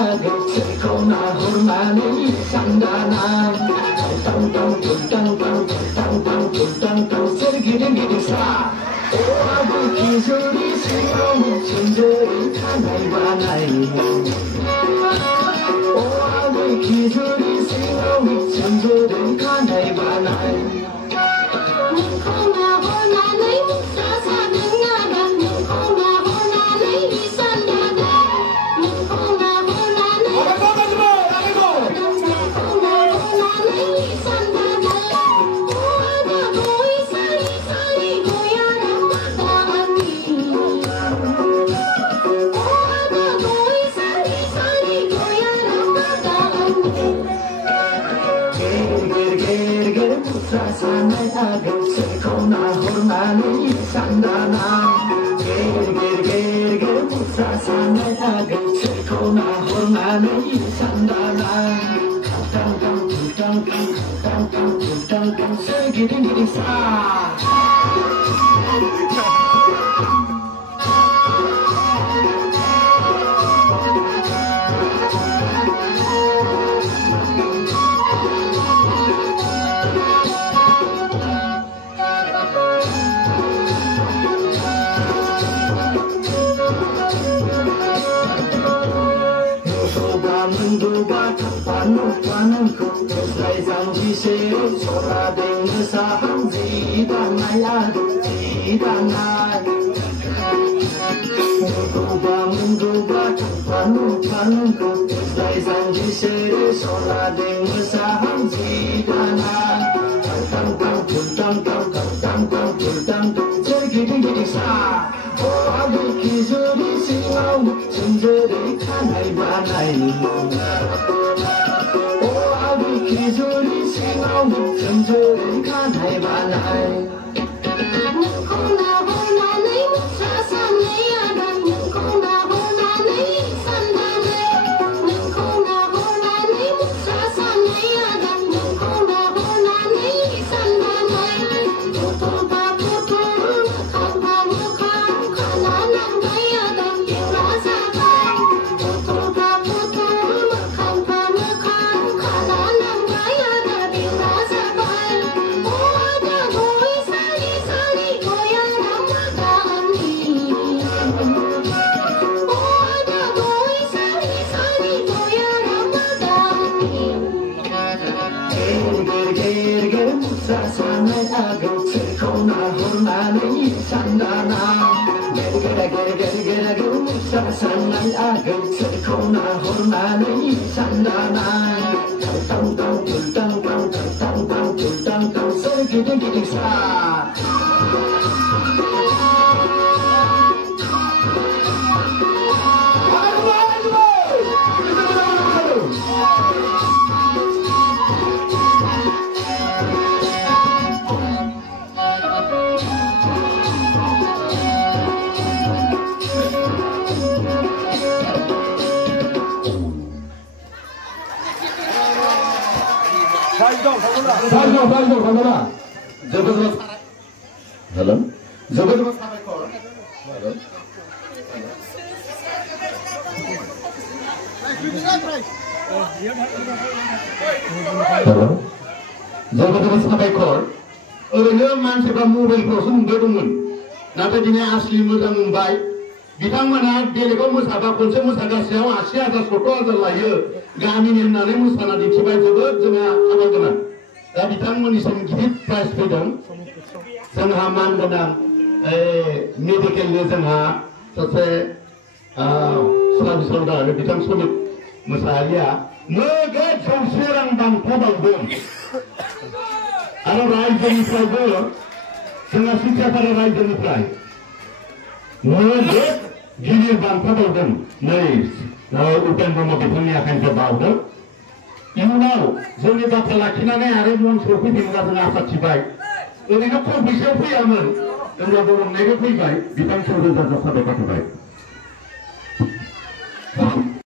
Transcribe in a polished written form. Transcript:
agak sekona hormani sandana tang tang tang tang tang tang tang tang sergiding sa oh abu kizuri sinong chenjeri kanai banai oh abu kizuri sinong chenjeri kanai banai Sanai agak sekona hormani sandana ger putra sanai agak sekona hormani sandana tang tang tang tang tang tang tang segiding sa Panuku Selai sang jiseo Sora deng sahang Zidanai adu Zidanai Muduba Panuku Selai sang jiseo Sora deng sahang Zidanai Tang tang tang tang tang tang tang tang Segiding sa Oh abu kizuri singaw Chenjeri kanai banai Kizuri singaw chenjeri kanai banai Sanai agak sekona hormani sandana ger sanai agak sekona hormani sandana tang tang tang tang tang tang tang tang segiding sa Halo, Jabatan Sabaikor. Halo. Halo. Jabatan Sabaikor. Oरैनो मानसिफ्रा मबाइलफ्रावसो नुबाय दंमोन नाथाय दिनै आसलि मोजां मोनबाय बिथांमोना बेलेगाव मोसाबा खनसे मोसागासेयाव 80,000 70,000 लायो गामिनि होननानै मोसाना दिन्थिबाय जोबोद जोंहा खाफाल गोनां दा बिथांमोननिसिम गिदिर प्राइज फैदों जोंहा मान गोनां मेडिकेलनि जोंहा सासे सार्भिस हल्डार बिथां समित मोसाहारिया नोगोद 100 रां बान्था बावदों आरो रायजोनिफ्रायबो जोंहा सिखियाफारा रायजोनिफ्राय नोगोद गिदिर बान्था बावदों नै उपेन ब्रह्म बिथांनि आखाइनिफ्राय बावदों इयुनाव जोंनि बाथ्रा लाखिनानै आरो मन्थ्रआव फैफिनोब्ला जों आसा थिबाय ओरैनो खम फैसायाव फैयामोन होनब्लाबो अननायबो फैबाय बिथांखौ रोजा रोजा साबायखर होबाय